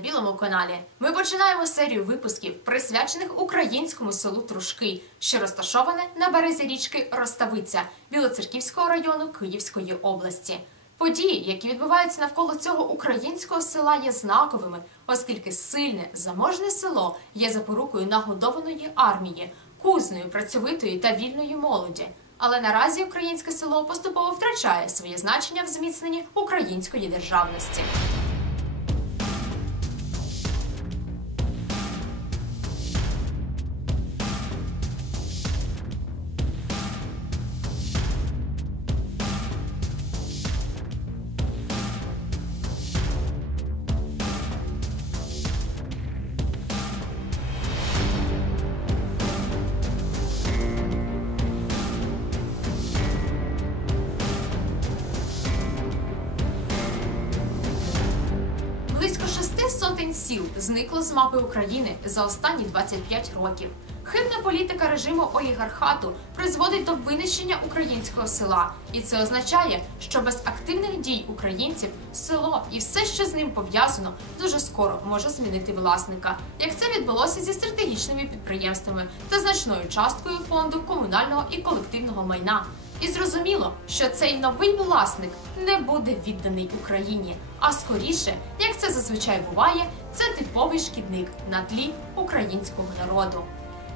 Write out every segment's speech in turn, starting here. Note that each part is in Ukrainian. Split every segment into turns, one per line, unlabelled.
білому каналі. Ми починаємо серію випусків, присвячених українському селу Трушки, що розташоване на березі річки Роставиця Білоцерківського району Київської області. Події, які відбуваються навколо цього українського села, є знаковими, оскільки сильне заможне село є запорукою нагодованої армії, кузною, працьовитої та вільної молоді. Але наразі українське село поступово втрачає своє значення в зміцненні української державності. Сіл зникло з мапи України за останні 25 років. Хибна політика режиму олігархату призводить до винищення українського села, і це означає, що без активних дій українців село і все, що з ним пов'язано, дуже скоро може змінити власника, як це відбулося зі стратегічними підприємствами та значною часткою фонду комунального і колективного майна. І зрозуміло, що цей новий власник не буде відданий Україні, а скоріше, як це зазвичай буває, це типовий шкідник на тлі українського народу.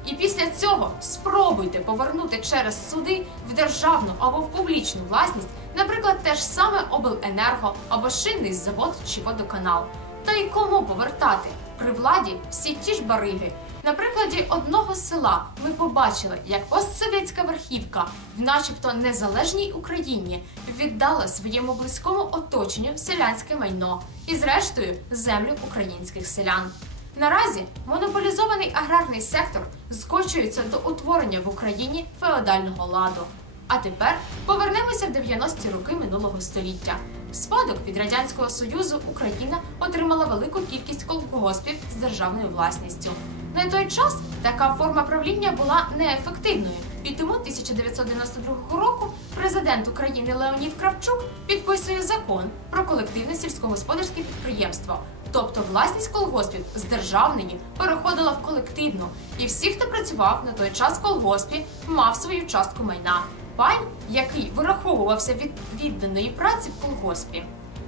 І після цього спробуйте повернути через суди в державну або в публічну власність, наприклад, те ж саме обленерго або шинний завод чи водоканал. Та й кому повертати? При владі всі ті ж бариги. На прикладі одного села ми побачили, як постсовєтська верхівка в начебто незалежній Україні віддала своєму близькому оточенню селянське майно і, зрештою, землю українських селян. Наразі монополізований аграрний сектор скочується до утворення в Україні феодального ладу. А тепер повернемося в 90-ті роки минулого століття. В Спадок від радянського союзу Україна отримала велику кількість колгоспів з державною власністю. На той час така форма правління була неефективною, і тому 1992 року президент України Леонід Кравчук підписує закон про колективне сільськогосподарське підприємство. Тобто власність колгоспів з державної переходила в колективну, і всі, хто працював на той час в колгоспі, мав свою частку майна. Пай, який вираховувався від відданої праці в колгоспі.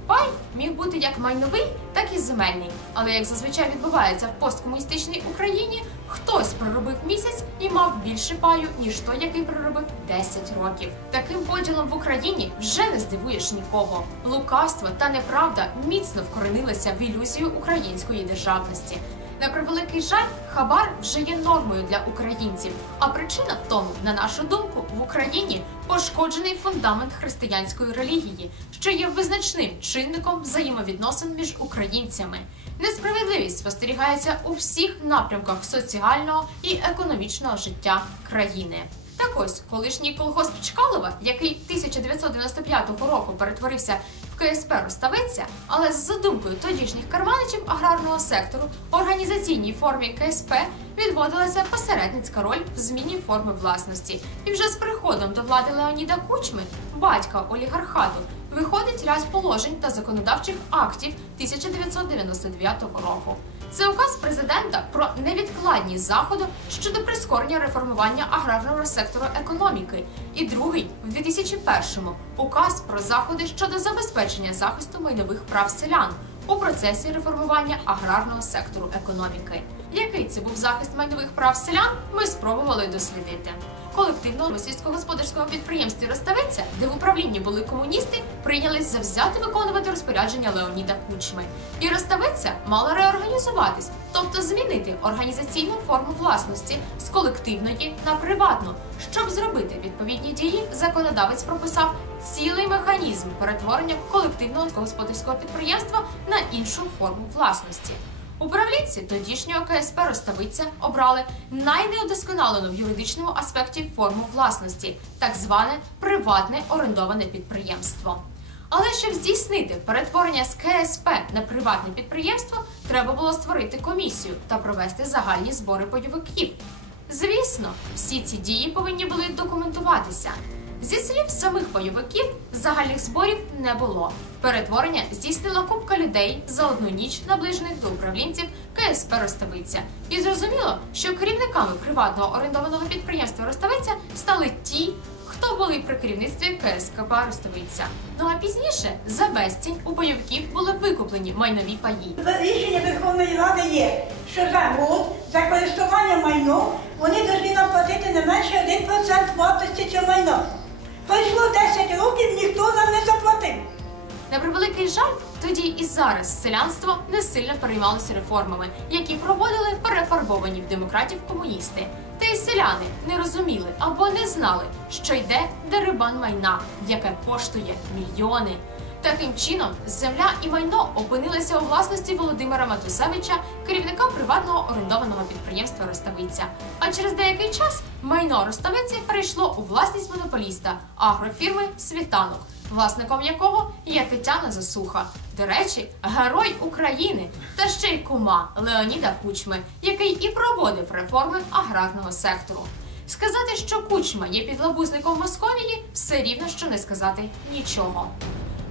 Пай міг бути як майновий, так і земельний. Але як зазвичай відбувається в посткомуністичній Україні, хтось проробив місяць і мав більше паю, ніж той, який проробив 10 років. Таким поділом в Україні вже не здивуєш нікого. Лукавство та неправда міцно вкоренилися в ілюзію української державності. На превеликий жаль, хабар вже є нормою для українців. А причина в тому, на нашу думку, в Україні пошкоджений фундамент християнської релігії, що є визначним чинником взаємовідносин між українцями. Несправедливість спостерігається у всіх напрямках соціального і економічного життя країни. Так ось колишній колгосп Чкалова, який 1995 року перетворився КСП Роставиця, але за думкою тодішніх карманичів аграрного сектору в організаційній формі КСП відводилася посередницька роль в зміні форми власності. І вже з приходом до влади Леоніда Кучми, батька олігархату, виходить ряд положень та законодавчих актів 1999 року. Це указ президента про невідкладні заходи щодо прискорення реформування аграрного сектору економіки, і другий в 2001-му указ про заходи щодо забезпечення захисту майнових прав селян у процесі реформування аграрного сектору економіки. Який це був захист майнових прав селян? Ми спробували дослідити. Колективному сільськогосподарському підприємстві Роставиця, де в управлінні були комуністи, прийнялись завзяти виконувати розпорядження Леоніда Кучми. І Роставиця мала реорганізуватись, тобто змінити організаційну форму власності з колективної на приватну. Щоб зробити відповідні дії, законодавець прописав цілий механізм перетворення колективного господарського підприємства на іншу форму власності. Управлінці тодішнього КСП Роставиця обрали найнеудосконалену в юридичному аспекті форму власності, так зване приватне орендоване підприємство. Але щоб здійснити перетворення з КСП на приватне підприємство, треба було створити комісію та провести загальні збори бойовиків. Звісно, всі ці дії повинні були документуватися. Зі слів самих бойовиків загальних зборів не було. Перетворення здійснила купка людей за одну ніч наближених до управлінців КСП Роставиця. І зрозуміло, що керівниками приватного орендованого підприємства Роставиця стали ті, хто були при керівництві КСКП Роставиця. Ну а пізніше за безцінь у бойовиків були викуплені майнові паї.
Рішення Верховної Ради є, що за год за користування майном вони повинні наплатити не менше 1% вартості цього майна. Пройшло 10 років, ніхто нам не заплатив.
На превеликий жаль, тоді і зараз селянство не сильно переймалося реформами, які проводили перефарбовані в демократів комуністи. Та й селяни не розуміли або не знали, що йде дерибан майна, яке коштує мільйони. Таким чином, земля і майно опинилися у власності Володимира Матусевича, керівника приватного орендованого підприємства Роставиця. А через деякий час майно Роставиці перейшло у власність монополіста агрофірми Світанок, власником якого є Тетяна Засуха. До речі, герой України та ще й кума Леоніда Кучми, який і проводив реформи аграрного сектору. Сказати, що Кучма є підлабузником Московії, все рівно, що не сказати нічого.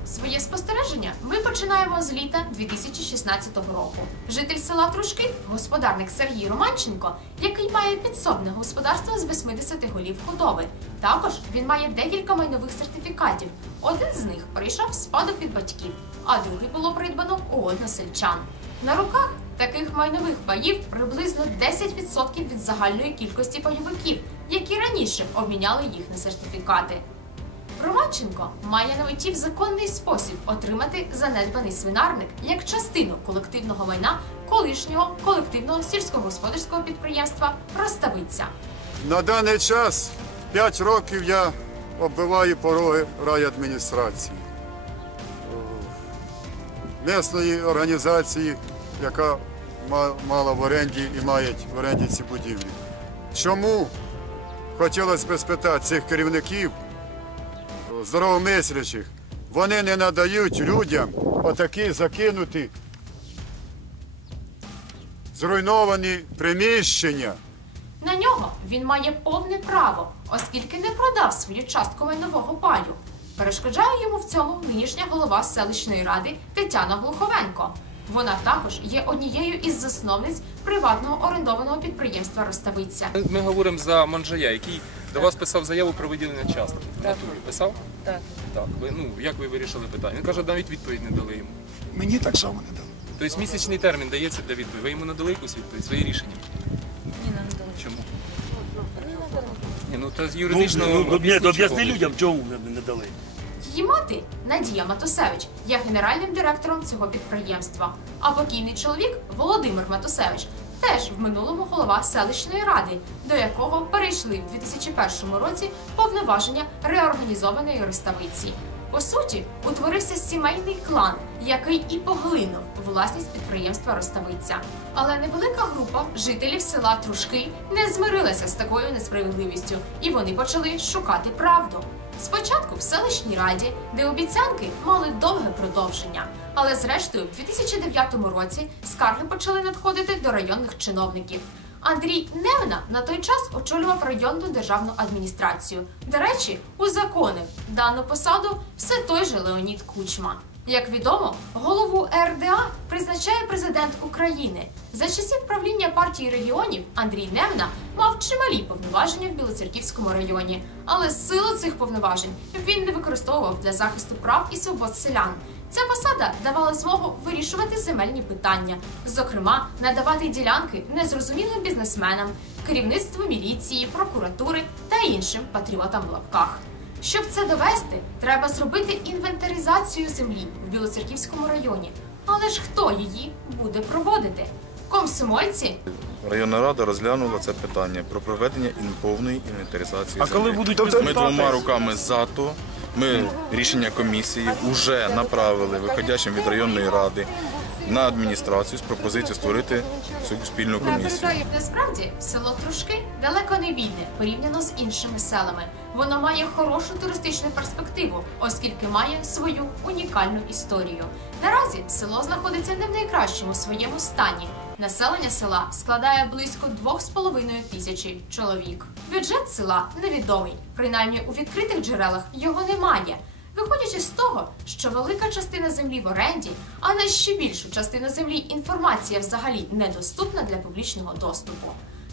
Своє спостереження ми починаємо з літа 2016 року. Житель села Трушки, господарник Сергій Романченко, який має підсобне господарство з 80 голів худоби. Також він має декілька майнових сертифікатів. Один з них прийшов в спадок від батьків, а другий було придбано у односельчан. На руках таких майнових паїв приблизно 10% від загальної кількості пайовиків, які раніше обміняли їх на сертифікати. Романченко має на меті в законний спосіб отримати занедбаний свинарник як частину колективного майна колишнього колективного сільськогосподарського підприємства Роставиця.
На даний час 5 років я оббиваю пороги райадміністрації місної організації, яка мала в оренді і має в оренді ці будівлі. Чому хотілося б спитати цих керівників здоровомислячих, вони не надають людям отакі закинуті зруйновані приміщення.
На нього він має повне право, оскільки не продав свою частку майнового паю. Перешкоджає йому в цьому нинішня голова селищної ради Тетяна Глуховенко. Вона також є однією із засновниць приватного орендованого підприємства Роставиця.
Ми- Ми говоримо за Манжая, який до вас писав заяву про виділення частки.
Так.
натурі писав?
Так.
Так. Ви, ну, як ви вирішили питання? Він каже, навіть відповідь не дали йому.
Мені так само не дали.
Тобто місячний термін дається для відповіді. Ви йому надали якусь відповідь, своє рішення?
Ні, не надали.
Чому? Ні, ну та з
Ну,
юридично
ну, ну, ні, об'ясни людям, чому не, не дали.
Її мати Надія Матусевич є генеральним директором цього підприємства. А покійний чоловік Володимир Матусевич теж в минулому голова селищної ради, до якого перейшли в 2001 році повноваження реорганізованої Роставиці. По суті, утворився сімейний клан, який і поглинув власність підприємства Роставиця. Але невелика група жителів села Трушки не змирилася з такою несправедливістю, і вони почали шукати правду. Спочатку в селищній раді, де обіцянки мали довге продовження, але зрештою, в 2009 році скарги почали надходити до районних чиновників. Андрій Невна на той час очолював районну державну адміністрацію. До речі, узаконив дану посаду все той же Леонід Кучма. Як відомо, голову РДА призначає президент України. За часів правління партії регіонів Андрій Невна мав чималі повноваження в Білоцерківському районі, але силу цих повноважень він не використовував для захисту прав і свобод селян. Ця посада давала змогу вирішувати земельні питання, зокрема, надавати ділянки незрозумілим бізнесменам, керівництву міліції, прокуратури та іншим патріотам в лапках. Щоб це довести, треба зробити інвентаризацію землі в Білоцерківському районі. Але ж хто її буде проводити? Комсомольці
Районна рада розглянула це питання про проведення повної інвентаризації.
А коли будуть
ми двома руками за то. Ми рішення комісії вже направили виходячим від районної ради на адміністрацію з пропозицією створити цю спільну комісію.
Насправді село Трушки далеко не бідне порівняно з іншими селами. Воно має хорошу туристичну перспективу, оскільки має свою унікальну історію. Наразі село знаходиться не в найкращому своєму стані. Населення села складає близько 2,5 тисячі чоловік. Бюджет села невідомий, принаймні у відкритих джерелах його немає. Виходячи з того, що велика частина землі в оренді, а на ще більшу частину землі інформація взагалі недоступна для публічного доступу.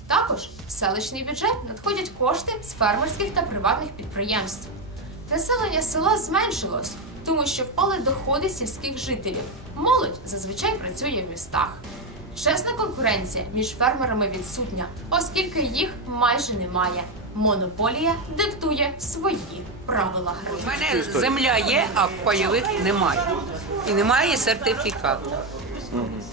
Також в селищний бюджет надходять кошти з фермерських та приватних підприємств. Населення села зменшилось, тому що впали доходи сільських жителів. Молодь зазвичай працює в містах. Чесна конкуренція між фермерами відсутня, оскільки їх майже немає. Монополія диктує свої правила гри.
У мене земля є, а пайових немає. І немає сертифікату.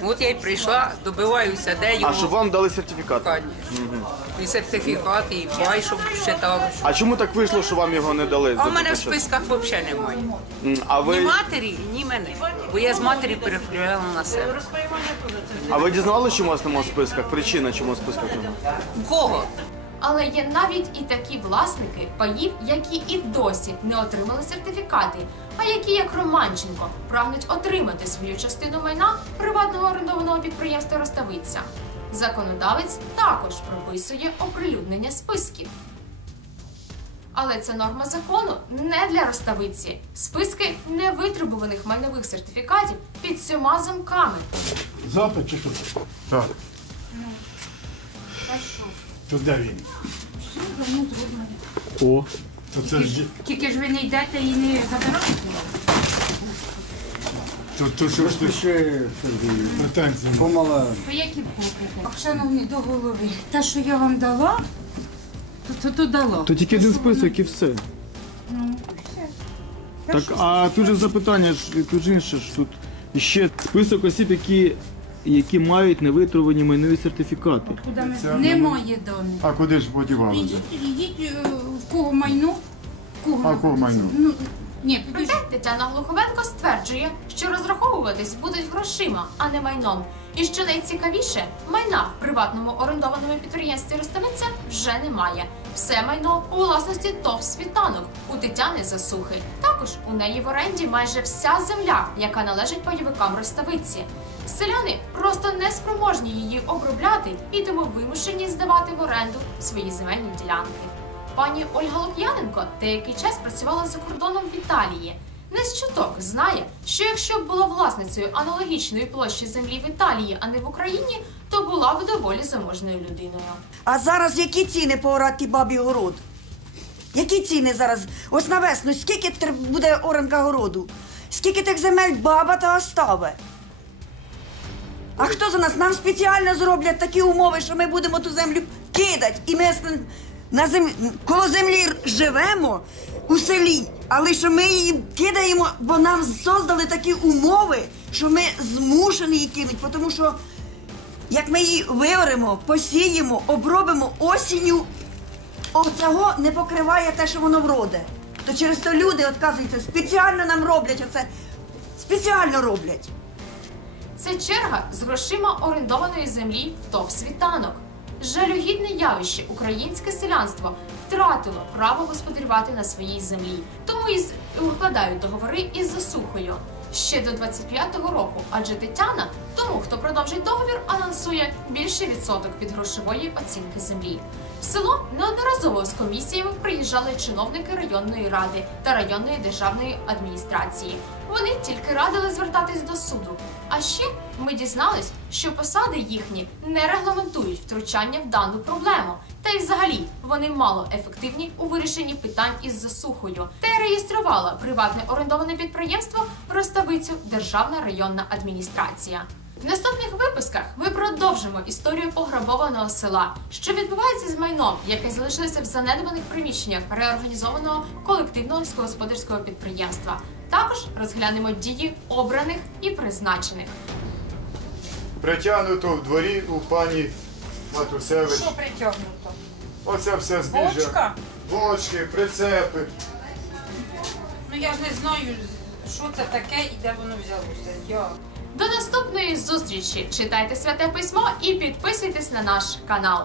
От я й прийшла, добиваюся, де його.
А щоб вам дали сертифікат?
Конечно. І сертифікат, і пай, щоб считали.
А чому так вийшло, що вам його не дали?
А в мене в списках взагалі немає.
М, А
Ні
ви,
матері, ні мене. Бо я з матері переправляла на себе.
а ви дізналися, чому вас немає в списках? Причина, чому в списках немає?
У кого?
Але є навіть і такі власники паїв, які і досі не отримали сертифікати, а які, як Романченко, прагнуть отримати свою частину майна приватного орендованого підприємства Роставиця. Законодавець також прописує оприлюднення списків. Але ця норма закону не для роставиці. Списки невитребуваних майнових сертифікатів під сьома замками.
Запит чи що?
Так.
То де він?
О.
То це ж
Тільки ж ви не йдете і не забираєте.
то, то що ж ти ще претензії? Помала.
По які попити? Шановні, до голови. Те, що я вам дала, то то, то дала.
То тільки один список і все. Ну, все. Так, а тут же запитання, ж- тут інше ж тут ще список осіб, які, які мають невитровані майнові сертифікати.
Немає даних.
А куди ж подівалося?
Ідіть, ідіть е, в кого майно, в кого.
А в кого майно?
Ну, ні.
Проте Тетяна Глуховенко стверджує, що розраховуватись будуть грошима, а не майном. І що найцікавіше, майна в приватному орендованому підприємстві Роставиця вже немає. Все майно у власності ТОВ світанок у Тетяни Засухи. Також у неї в оренді майже вся земля, яка належить пайовикам Роставиці. Селяни просто не спроможні її обробляти і тому вимушені здавати в оренду свої земельні ділянки. Пані Ольга Лук'яненко деякий час працювала за кордоном в Італії. Не з чуток знає, що якщо б була власницею аналогічної площі землі в Італії, а не в Україні, то була б доволі заможною людиною.
А зараз які ціни по орати бабі город? Які ціни зараз? Ось на весну, скільки буде оранка городу? Скільки тих земель баба та оставе? А хто за нас? Нам спеціально зроблять такі умови, що ми будемо ту землю кидати. І ми на зем... коло землі живемо у селі, але що ми її кидаємо, бо нам создали такі умови, що ми змушені її кинути, тому що як ми її виоремо, посіємо, обробимо осінню, оцього не покриває те, що воно вроде. То через то люди, отказуються, спеціально нам роблять оце. Спеціально роблять.
Це черга з грошима орендованої землі в ТОВ світанок. Жалюгідне явище українське селянство втратило право господарювати на своїй землі, тому і укладають договори із засухою ще до 25-го року. Адже Тетяна, тому хто продовжить договір, анонсує більший відсоток від грошової оцінки землі. В село неодноразово з комісіями приїжджали чиновники районної ради та районної державної адміністрації. Вони тільки радили звертатись до суду. А ще ми дізнались, що посади їхні не регламентують втручання в дану проблему. Та й взагалі вони мало ефективні у вирішенні питань із засухою. Та й реєструвала приватне орендоване підприємство Роставицю Державна районна адміністрація. В наступних випусках ми продовжимо історію пограбованого села, що відбувається з майном, яке залишилося в занедбаних приміщеннях реорганізованого колективного сільськогосподарського підприємства. Також розглянемо дії обраних і призначених.
Притягнуто в дворі у пані Матусевич.
Що притягнуто?
Оце все збіжжя.
Бочка?
Бочки, прицепи.
Ну я ж не знаю, що це таке і де воно взялося. Я.
До наступної зустрічі! Читайте святе письмо і підписуйтесь на наш канал.